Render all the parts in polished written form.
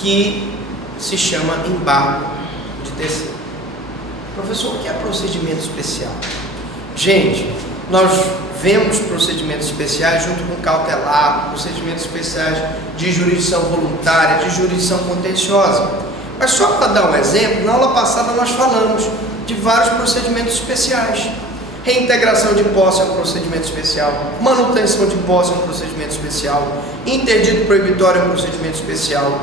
que se chama embargo de terceiro. Professor, o que é procedimento especial? Gente, nós vemos procedimentos especiais junto com cautelar, procedimentos especiais de jurisdição voluntária, de jurisdição contenciosa. Mas só para dar um exemplo, na aula passada nós falamos de vários procedimentos especiais. Reintegração de posse é um procedimento especial, manutenção de posse é um procedimento especial, interdito proibitório é um procedimento especial,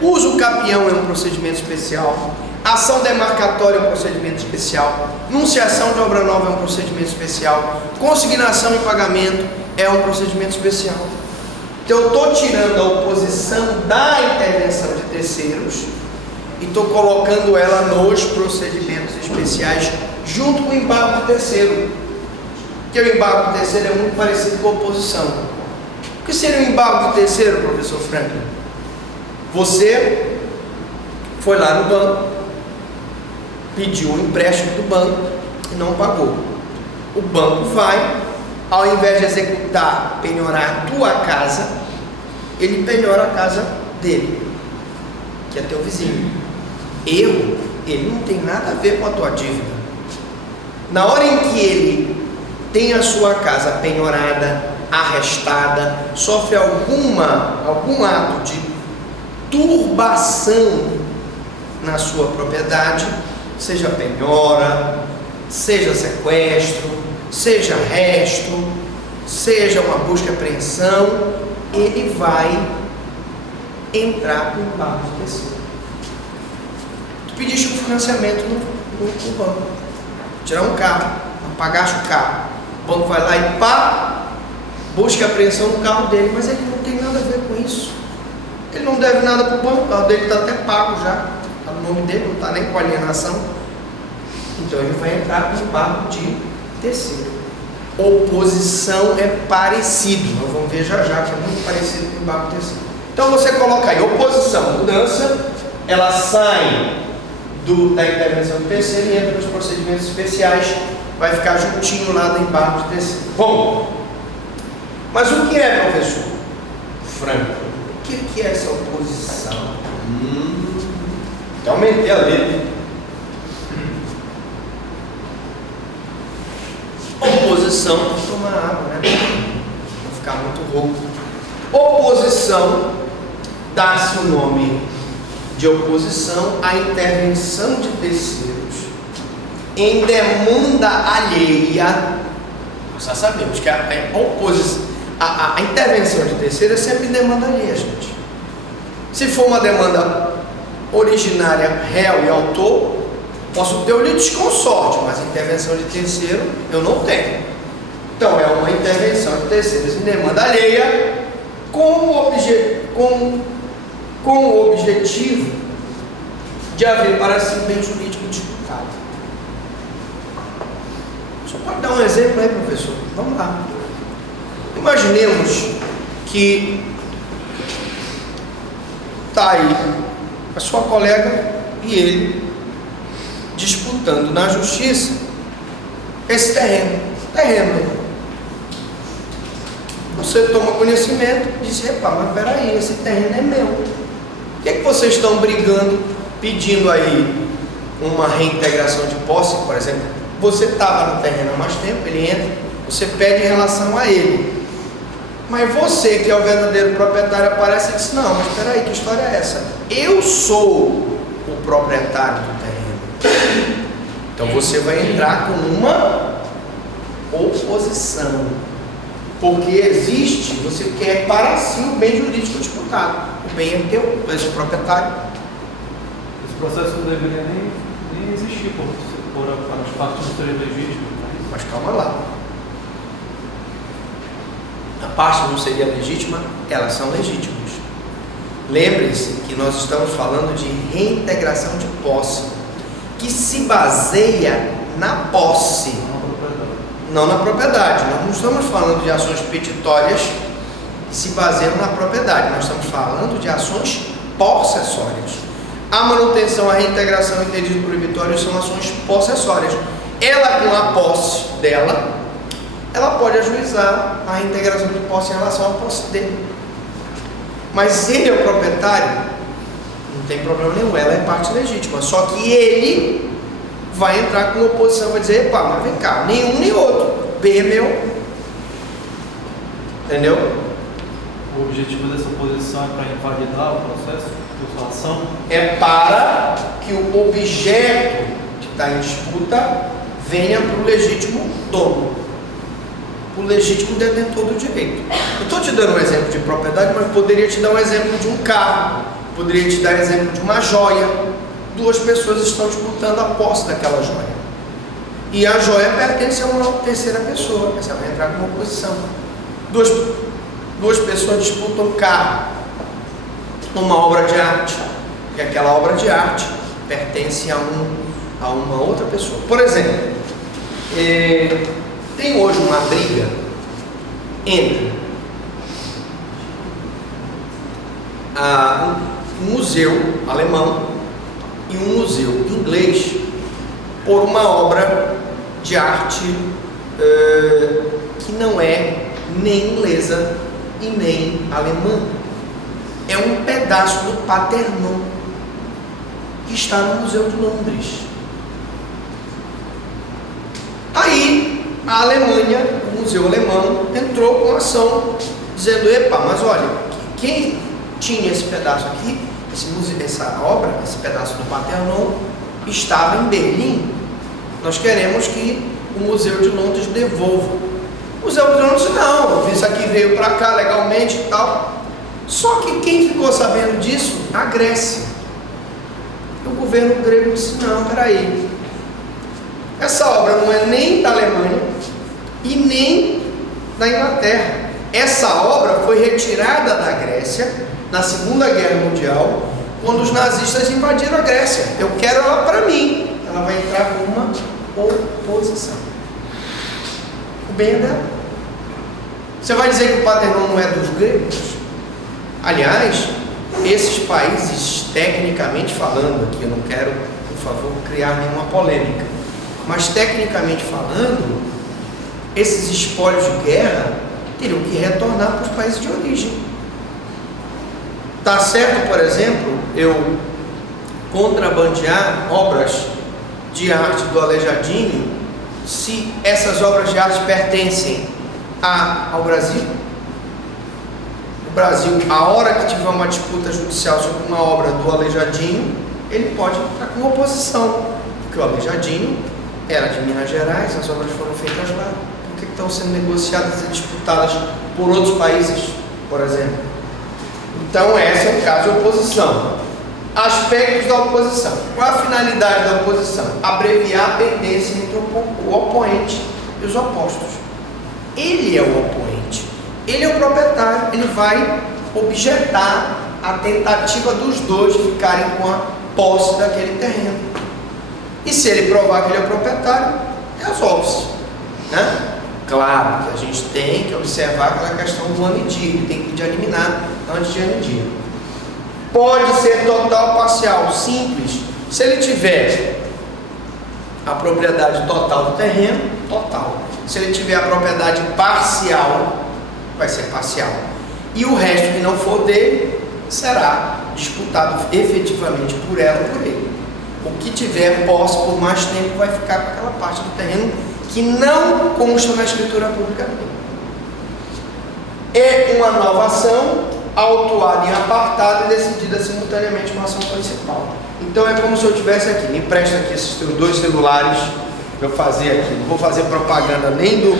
uso capião é um procedimento especial, ação demarcatória é um procedimento especial, nunciação de obra nova é um procedimento especial, consignação e pagamento é um procedimento especial. Então eu estou tirando a oposição da intervenção de terceiros e estou colocando ela nos procedimentos especiais junto com o embargo de terceiro. Porque o embargo de terceiro é muito parecido com a oposição. O que seria o embargo de terceiro, professor Franklin? Você foi lá no banco, pediu um empréstimo do banco e não pagou. O banco vai, ao invés de executar, penhorar a tua casa, ele penhora a casa dele, que é teu vizinho. Ele não tem nada a ver com a tua dívida. Na hora em que ele tem a sua casa penhorada, arrestada, sofre algum ato de turbação na sua propriedade, seja penhora, seja sequestro, seja arresto, seja uma busca e apreensão, ele vai entrar com embargo de terceiro. Tu pediste um financiamento no banco, tirar um carro, apagaste o carro, o banco vai lá e pá, busca e apreensão no carro dele, mas ele não tem nada a ver com isso. Ele não deve nada para o banco, o carro dele está até pago já, está no nome dele, não está nem com alienação. Então ele vai entrar com embargo de terceiro. Oposição é parecido, nós vamos ver já já que é muito parecido com o embargo de terceiro. Então você coloca aí oposição, mudança, ela sai da intervenção de terceiro e entra nos procedimentos especiais, vai ficar juntinho lá do embargo de terceiro. Bom, mas o que é, professor Franco? O que é essa oposição? Então aumentei a letra. Oposição, vou tomar água, né? Vou ficar muito rouco. Oposição, dá-se o nome de oposição à intervenção de terceiros em demanda alheia. Nós já sabemos que a intervenção de terceiro é sempre em demanda alheia, gente. Se for uma demanda originária, réu e autor, posso ter o litisconsorte, mas intervenção de terceiro eu não tenho. Então é uma intervenção de terceiros em demanda alheia com o objetivo de haver para si bem jurídico disputado. Só pode dar um exemplo aí, professor? Vamos lá. Imaginemos que está aí a sua colega e ele disputando na justiça esse terreno. Você toma conhecimento e diz: epa, mas peraí, esse terreno é meu. Por que vocês estão brigando, pedindo aí uma reintegração de posse, por exemplo? Você estava no terreno há mais tempo, ele entra, você pede em relação a ele. Mas você, que é o verdadeiro proprietário, aparece e diz: não, mas peraí, que história é essa? Eu sou o proprietário do terreno. Então você vai entrar com uma oposição, porque existe, você quer para si o bem jurídico disputado. O bem é teu, tu és o proprietário. Esse processo não deveria nem existir por as partes não serem legítimas. Mas calma lá, a parte não seria legítima, elas são legítimas. Lembre-se que nós estamos falando de reintegração de posse, que se baseia na posse, não na propriedade. Nós não estamos falando de ações petitórias que se baseiam na propriedade, nós estamos falando de ações possessórias. A manutenção, a reintegração e interdito proibitório são ações possessórias. Ela, com a posse dela, ela pode ajuizar a reintegração de posse em relação à posse dele. mas ele é o proprietário, não tem problema nenhum, ela é parte legítima. Só que ele vai entrar com oposição, vai dizer: epá, mas vem cá, nenhum nem outro, bem é meu. Entendeu? O objetivo dessa oposição é para invalidar o processo de ação? É para que o objeto que está em disputa venha para o legítimo dono, o legítimo detentor do direito. Eu estou te dando um exemplo de propriedade, mas poderia te dar um exemplo de um carro, poderia te dar um exemplo de uma joia. Duas pessoas estão disputando a posse daquela joia, e a joia pertence a uma terceira pessoa, essa vai entrar como oposição. Duas pessoas disputam um carro, uma obra de arte, e aquela obra de arte pertence a uma outra pessoa. Por exemplo, tem hoje uma briga entre um museu alemão e um museu inglês por uma obra de arte que não é nem inglesa e nem alemã. É um pedaço do Parthenon que está no Museu de Londres. Aí a Alemanha, o museu alemão, entrou com ação dizendo: epa, mas olha, quem tinha esse pedaço aqui, essa obra, esse pedaço do Parthenon, estava em Berlim. Nós queremos que o Museu de Londres devolva. O Museu de Londres disse: não, isso aqui veio para cá legalmente e tal. Só que quem ficou sabendo disso? A Grécia. O governo grego disse: não, peraí, essa obra não é nem da Alemanha e nem da Inglaterra. Essa obra foi retirada da Grécia na Segunda Guerra Mundial, quando os nazistas invadiram a Grécia. Eu quero ela para mim. Ela vai entrar com uma oposição. O bem é dela. Você vai dizer que o Parthenon não é dos gregos? Aliás, esses países, tecnicamente falando, aqui eu não quero, por favor, criar nenhuma polêmica, mas tecnicamente falando, esses espólios de guerra teriam que retornar para os países de origem. Tá certo, por exemplo, eu contrabandear obras de arte do Aleijadinho, se essas obras de arte pertencem ao Brasil? O Brasil, a hora que tiver uma disputa judicial sobre uma obra do Aleijadinho, ele pode estar com oposição, porque o Aleijadinho era de Minas Gerais, as obras foram feitas lá. Por que estão sendo negociadas e disputadas por outros países, por exemplo? Então, esse é o caso de oposição. Aspectos da oposição. Qual a finalidade da oposição? Abreviar a pendência entre o oponente e os opostos. Ele é o oponente, ele é o proprietário, ele vai objetar a tentativa dos dois de ficarem com a posse daquele terreno. E se ele provar que ele é o proprietário, resolve-se, né? Claro que a gente tem que observar aquela questão do anidio, ele tem que pedir a liminar antes de anidir. Pode ser total ou parcial, simples. Se ele tiver a propriedade total do terreno, total. Se ele tiver a propriedade parcial, vai ser parcial. E o resto que não for dele, será disputado efetivamente por ela ou por ele. O que tiver posse por mais tempo vai ficar com aquela parte do terreno que não consta na escritura pública dele. É uma nova ação, autuada em apartado e decidida simultaneamente uma ação principal. Então é como se eu tivesse aqui, me empresta aqui esses teus dois celulares para eu fazer aqui. Não vou fazer propaganda nem do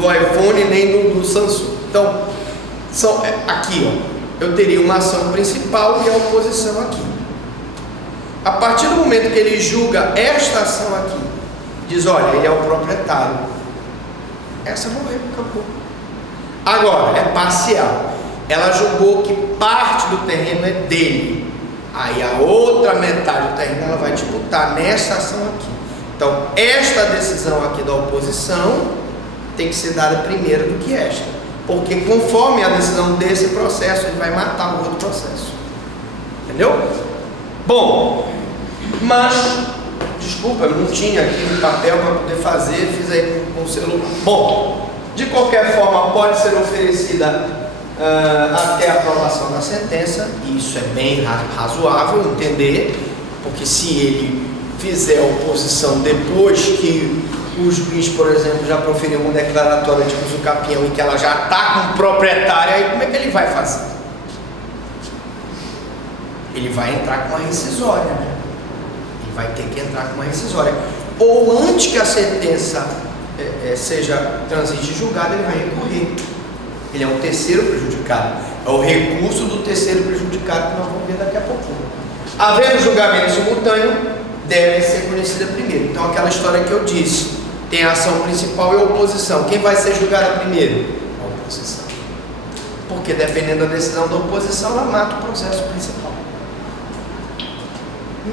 iPhone nem do Samsung. Então, aqui, ó, eu teria uma ação principal e a oposição aqui. A partir do momento que ele julga esta ação aqui, diz: olha, ele é o proprietário, essa morreu, acabou. Agora, é parcial. Ela julgou que parte do terreno é dele. Aí a outra metade do terreno ela vai disputar nessa ação aqui. Então, esta decisão aqui da oposição tem que ser dada primeiro do que esta. Porque conforme a decisão desse processo, ele vai matar o outro processo. Entendeu? Bom, mas, desculpa, eu não tinha aqui um papel para poder fazer, fiz aí com o celular. Bom, de qualquer forma, pode ser oferecida até a aprovação da sentença, e isso é bem razoável entender, porque se ele fizer oposição depois que o juiz, por exemplo, já proferiu uma declaratória de uso capião e que ela já está com o proprietário, aí como é que ele vai fazer? Ele vai entrar com uma rescisória, né? Ele vai ter que entrar com uma rescisória. Ou antes que a sentença seja transite e julgada, ele vai recorrer. Ele é o terceiro prejudicado. É o recurso do terceiro prejudicado que nós vamos ver daqui a pouquinho. Havendo julgamento simultâneo, deve ser conhecida primeiro. Então, aquela história que eu disse, tem a ação principal e a oposição. Quem vai ser julgada primeiro? A oposição. Porque dependendo da decisão da oposição, ela mata o processo principal.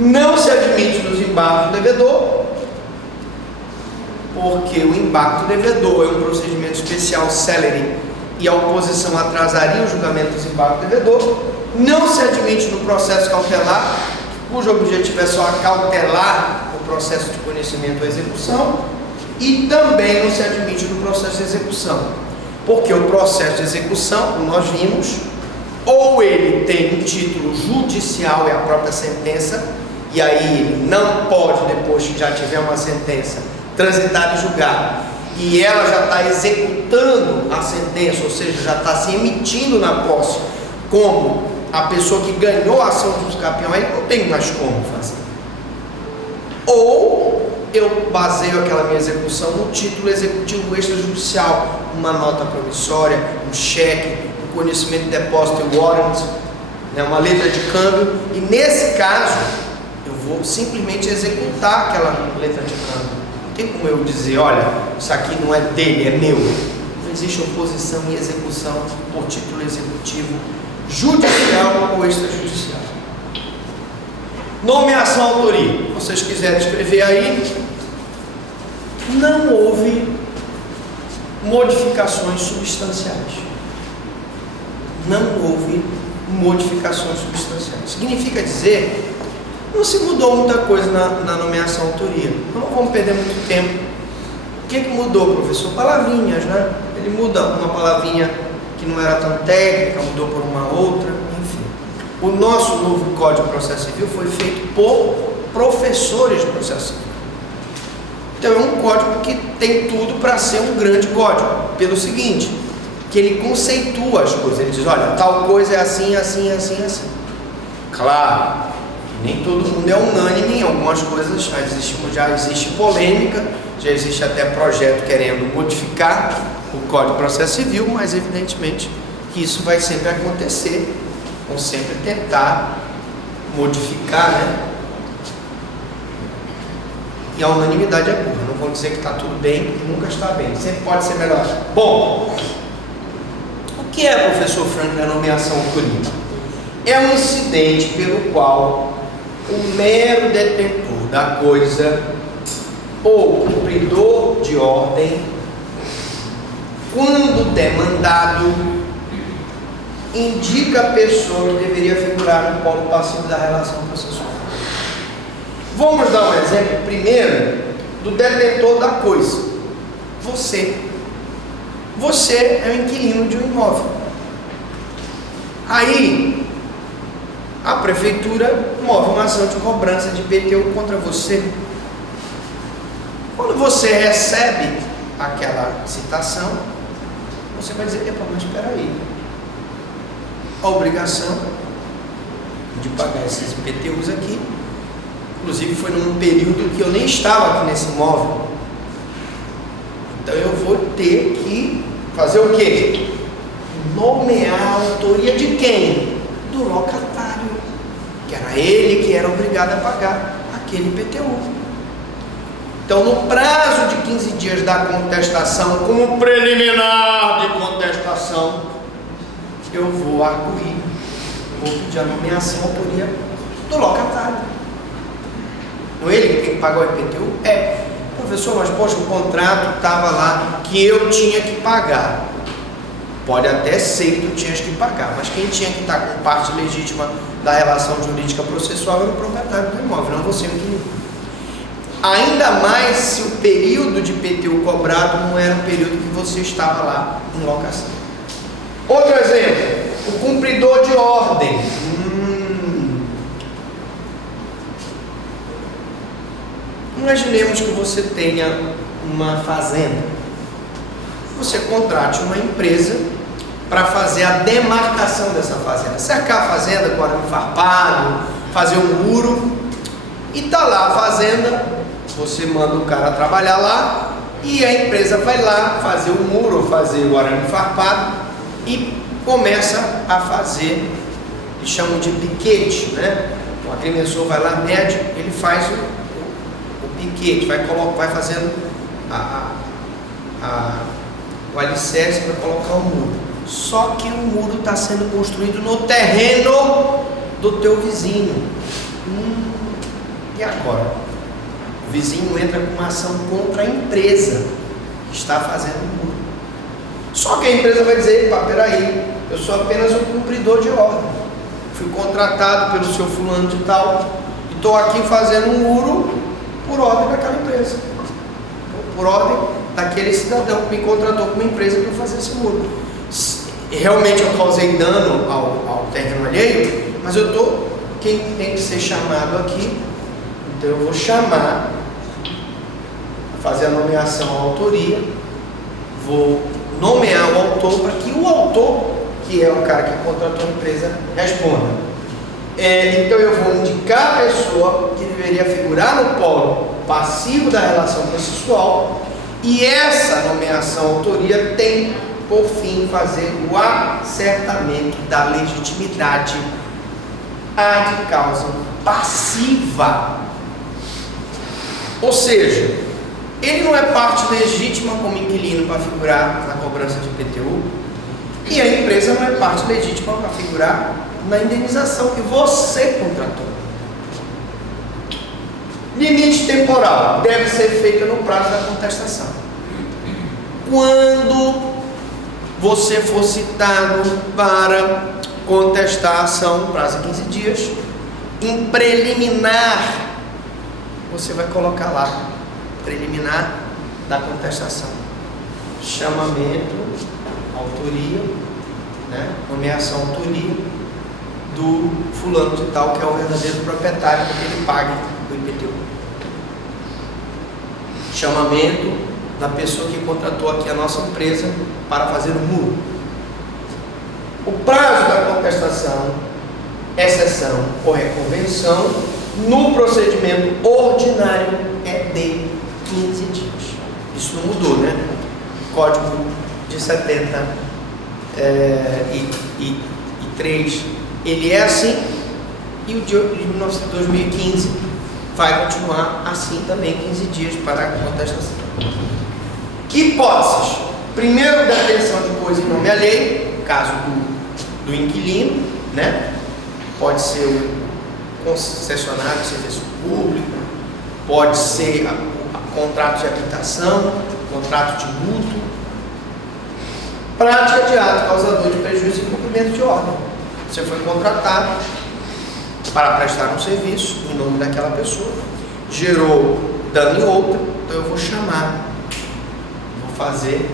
Não se admite nos embargos do devedor, porque o embargo do devedor é um procedimento especial célere e a oposição atrasaria o julgamento dos embargos do devedor. Não se admite no processo cautelar, cujo objetivo é só acautelar o processo de conhecimento ou execução, e também não se admite no processo de execução, porque o processo de execução, como nós vimos, ou ele tem um título judicial, é a própria sentença, e aí ele não pode, depois que já tiver uma sentença, transitar e julgar, e ela já está executando a sentença, ou seja, já está se emitindo na posse, como a pessoa que ganhou a ação de uso capião, aí não tem mais como fazer. Ou eu baseio aquela minha execução no título executivo extrajudicial, uma nota promissória, um cheque, um conhecimento de depósito e warrant, né, uma letra de câmbio, e nesse caso eu vou simplesmente executar aquela letra de câmbio. Não tem como eu dizer, olha, isso aqui não é dele, é meu. Não existe oposição e execução por título executivo judicial ou extrajudicial. Nomeação autoria. Se vocês quiserem escrever aí, não houve modificações substanciais. Não houve modificações substanciais. Significa dizer, não se mudou muita coisa na nomeação autoria. Não vamos perder muito tempo. O que mudou, professor? Palavrinhas, né? Ele muda uma palavrinha que não era tão técnica, mudou por uma outra, enfim. O nosso novo Código de Processo Civil foi feito por professores de processo civil. Então é um código que tem tudo para ser um grande código, pelo seguinte, que ele conceitua as coisas, ele diz, olha, tal coisa é assim, assim, assim, assim. Claro, nem todo mundo é unânime em algumas coisas, já existe polêmica, já existe até projeto querendo modificar o Código de Processo Civil, mas evidentemente que isso vai sempre acontecer, vão sempre tentar modificar, né? E a unanimidade é burra, não vão dizer que está tudo bem, porque nunca está bem, sempre pode ser melhor. Bom, o que é, professor Franklin, a nomeação autoria? É um incidente pelo qual o mero detentor da coisa ou cumpridor de ordem, quando demandado, indica a pessoa que deveria figurar no polo passivo da relação processual. Vamos dar um exemplo primeiro do detentor da coisa. Você é o inquilino de um imóvel. Aí a prefeitura move uma ação de cobrança de IPTU contra você. Quando você recebe aquela citação, você vai dizer, epa, mas espera aí, a obrigação de pagar esses IPTUs aqui, inclusive foi num período que eu nem estava aqui nesse imóvel, então eu vou ter que fazer o quê? Nomear a autoria de quem? Do locatário, que era ele que era obrigado a pagar aquele IPTU. Então, no prazo de 15 dias da contestação, como preliminar de contestação, eu vou arguir, vou pedir a nomeação, a autoria do locatário. Não é ele que tem que pagar o IPTU? É. Professor, mas poxa, o contrato estava lá que eu tinha que pagar. Pode até ser que tu tinhas que pagar, mas quem tinha que estar com parte legítima da relação jurídica processual era o proprietário do imóvel, não você, o inquilino. Ainda mais se o período de IPTU cobrado não era o período que você estava lá em locação. Outro exemplo, o cumpridor de ordem. Imaginemos que você tenha uma fazenda. Você contrate uma empresa para fazer a demarcação dessa fazenda, cercar a fazenda com arame farpado, fazer um muro, e tá lá a fazenda, você manda o cara trabalhar lá, e a empresa vai lá fazer o muro, fazer o arame farpado, e começa a fazer, eles chamam de piquete, né? O agrimensor vai lá, mede, ele faz o piquete, vai fazendo o alicerce para colocar o muro. Só que o muro está sendo construído no terreno do teu vizinho. E agora? O vizinho entra com uma ação contra a empresa que está fazendo o muro. Só que a empresa vai dizer: epa, peraí, eu sou apenas um cumpridor de ordem. Fui contratado pelo seu fulano de tal e estou aqui fazendo um muro por ordem daquela empresa. Por ordem daquele cidadão que me contratou como empresa para fazer esse muro. Realmente eu causei dano ao terreno alheio, mas quem tem que ser chamado aqui, então eu vou chamar, fazer a nomeação à autoria, vou nomear o autor para que o autor, que é o cara que contratou a empresa, responda. Então eu vou indicar a pessoa que deveria figurar no polo passivo da relação processual, e essa nomeação à autoria tem por fim fazer o acertamento da legitimidade ad causa passiva. Ou seja, ele não é parte legítima como inquilino para figurar na cobrança de IPTU, e a empresa não é parte legítima para figurar na indenização que você contratou. Limite temporal deve ser feito no prazo da contestação. Quando você for citado para contestar a ação, prazo de 15 dias, em preliminar, você vai colocar lá, preliminar da contestação, chamamento, autoria, né? Nomeação, autoria do fulano de tal, que é o verdadeiro proprietário, porque ele paga o IPTU. Chamamento da pessoa que contratou aqui a nossa empresa para fazer o muro. O prazo da contestação, exceção ou reconvenção no procedimento ordinário é de 15 dias. Isso não mudou, né? Código de 73 ele é assim, e o de 2015 vai continuar assim também, 15 dias para a contestação. Hipóteses: primeiro, detenção de coisa em nome alheio, caso do inquilino, né? Pode ser o concessionário de serviço público, pode ser contrato de habitação, contrato de mútuo, prática de ato causador de prejuízo e cumprimento de ordem. Você foi contratado para prestar um serviço em nome daquela pessoa, gerou dano em outra, então eu vou chamar, vou fazer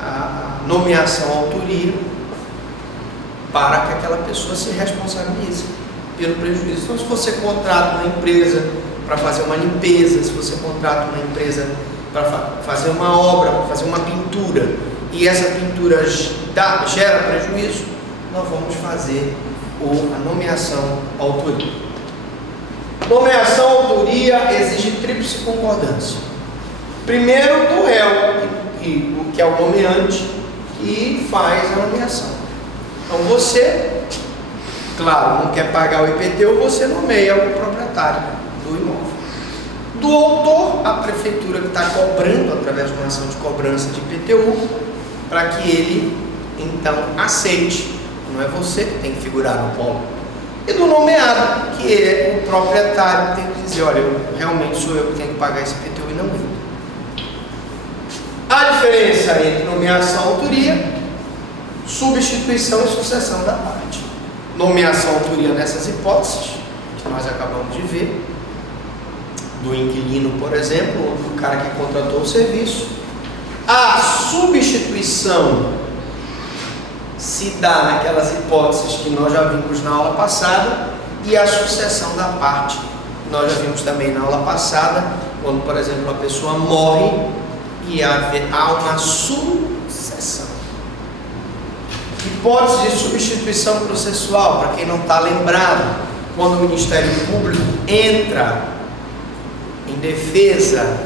a nomeação à autoria para que aquela pessoa se responsabilize pelo prejuízo. Então, se você contrata uma empresa para fazer uma limpeza, se você contrata uma empresa para fazer uma obra, para fazer uma pintura, e essa pintura gera prejuízo, nós vamos fazer a nomeação à autoria. Nomeação à autoria exige tríplice concordância. Primeiro, do réu, que é o nomeante, que faz a nomeação. Então você, claro, não quer pagar o IPTU, você nomeia o proprietário do imóvel. Do autor, a prefeitura que está cobrando através de uma ação de cobrança de IPTU, para que ele então aceite. Não é você que tem que figurar no polo. E do nomeado, que é o proprietário, que tem que dizer: olha, realmente sou eu que tenho que pagar esse IPTU e não ele. A diferença entre nomeação e autoria: substituição e sucessão da parte. Nomeação e autoria nessas hipóteses que nós acabamos de ver, do inquilino, por exemplo, ou do cara que contratou o serviço. A substituição se dá naquelas hipóteses que nós já vimos na aula passada, e a sucessão da parte, que nós já vimos também na aula passada, quando, por exemplo, a pessoa morre e há uma sucessão. Hipótese de substituição processual, para quem não está lembrado, quando o Ministério Público entra em defesa,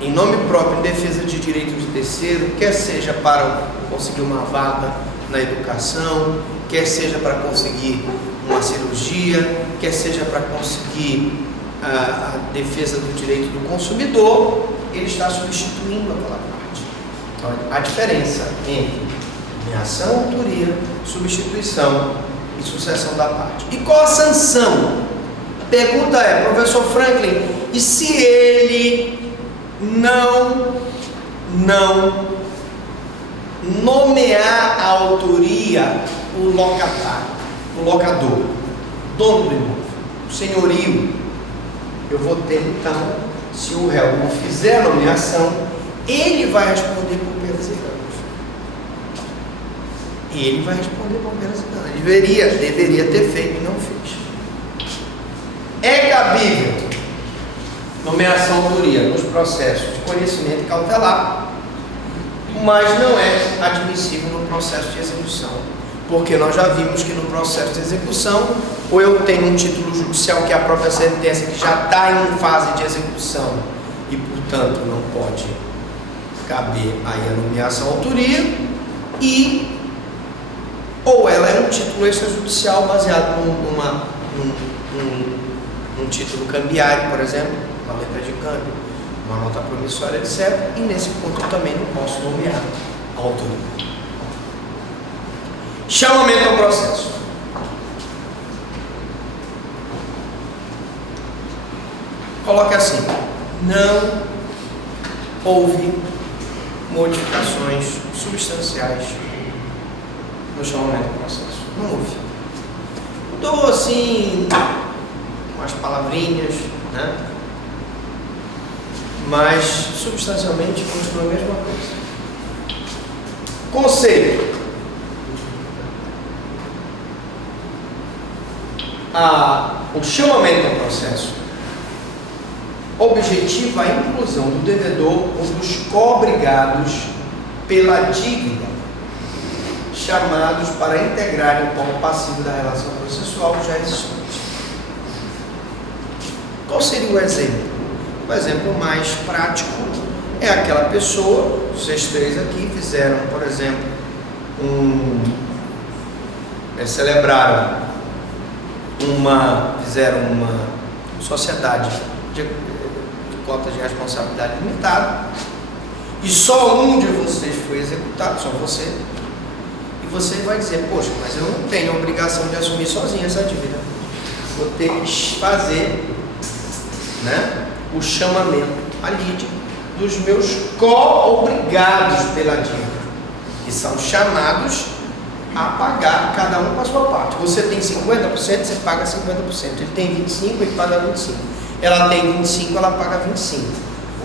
em nome próprio, em defesa de direito de terceiro, quer seja para conseguir uma vaga na educação, quer seja para conseguir uma cirurgia, quer seja para conseguir a defesa do direito do consumidor, ele está substituindo aquela parte. Então, a diferença entre ameação, autoria, substituição e sucessão da parte. E qual a sanção? A pergunta é, professor Franklin, e se ele não nomear a autoria, o locatário, o locador, dono do imóvel, o senhorio? Eu vou ter então, se o réu não fizer a nomeação, ele vai responder por perdas e danos. Ele vai responder por perdas e danos. Deveria ter feito e não fez. É cabível nomeação autoria nos processos de conhecimento cautelar, mas não é admissível no processo de execução, porque nós já vimos que no processo de execução, ou eu tenho um título judicial que é a própria sentença que já está em fase de execução e, portanto, não pode caber aí a nomeação autoria, ou ela é um título extrajudicial baseado num título cambiário, por exemplo, uma letra de câmbio, uma nota promissória, etc. E nesse ponto eu também não posso nomear a autoria. Chamamento ao processo. Coloque assim: não houve modificações substanciais no chamamento ao processo. Não houve. Mudou assim umas palavrinhas, né? Mas substancialmente continua a mesma coisa. Conceito: o chamamento ao processo objetiva a inclusão do devedor ou dos co-obrigados pela dívida, chamados para integrarem o polo passivo da relação processual já existente. Qual seria o exemplo? O exemplo mais prático é aquela pessoa, vocês três aqui fizeram, por exemplo, fizeram uma sociedade de cotas de responsabilidade limitada, e só um de vocês foi executado, só você, e você vai dizer: poxa, mas eu não tenho a obrigação de assumir sozinho essa dívida, vou ter que fazer, né, o chamamento à lide dos meus co-obrigados pela dívida, que são chamados a pagar cada um com a sua parte. Você tem 50%, você paga 50%. Ele tem 25%, ele paga 25%. Ela tem 25%, ela paga 25%.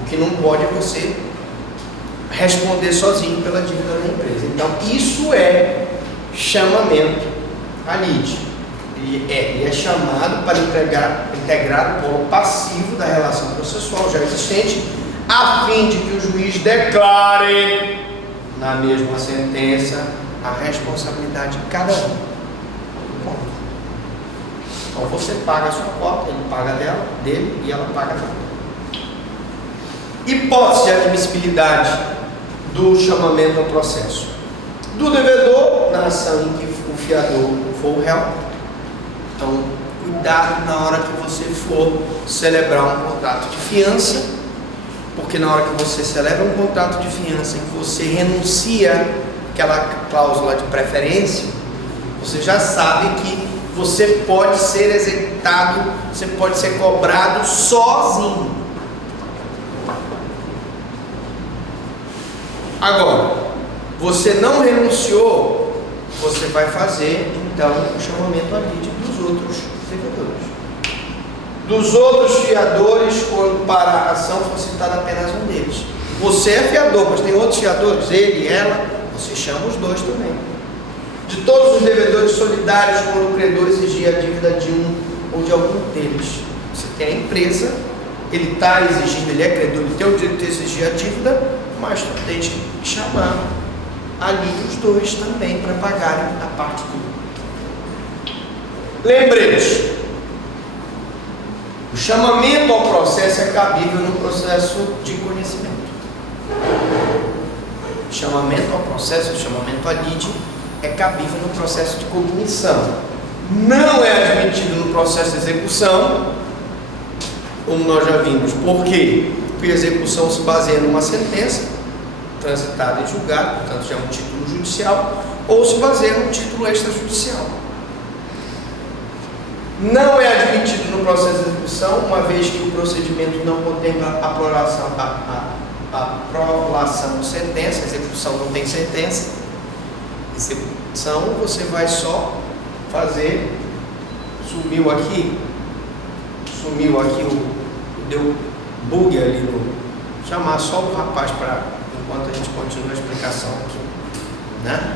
O que não pode é você responder sozinho pela dívida da empresa. Então, isso é chamamento à lide. Ele é chamado para integrar o polo passivo da relação processual já existente, a fim de que o juiz declare na mesma sentença a responsabilidade de cada um. Ponto. Então você paga a sua cota, ele paga dele e ela paga dela. Hipótese de admissibilidade do chamamento ao processo: do devedor na ação em que o fiador for o réu. Então, cuidado na hora que você for celebrar um contrato de fiança, porque na hora que você celebra um contrato de fiança em que você renuncia aquela cláusula de preferência, você já sabe que você pode ser executado, você pode ser cobrado sozinho. Agora, você não renunciou, você vai fazer então o chamamento à lide dos outros devedores. Dos outros fiadores, quando para a ação for citado apenas um deles. Você é fiador, mas tem outros fiadores, ele e ela, você chama os dois também. de todos os devedores solidários quando o credor exigir a dívida de um ou de algum deles. Você tem a empresa, ele está exigindo, ele é credor, ele tem o direito de exigir a dívida, mas tu tem que chamar ali os dois também para pagarem a parte dele. Lembrete: o chamamento ao processo é cabível no processo de conhecimento. O chamamento ao processo, o chamamento à lide, é cabível no processo de cognição. Não é admitido no processo de execução, como nós já vimos. Por quê? Porque a execução se baseia numa sentença transitada em julgado, portanto já é um título judicial, ou se baseia num título extrajudicial. Não é admitido no processo de execução, uma vez que o procedimento não contempla a prolação de sentença. A execução não tem sentença. Execução você vai só fazer. Sumiu aqui, deu bug ali no. Chamar só o rapaz para, enquanto a gente continua a explicação aqui, né?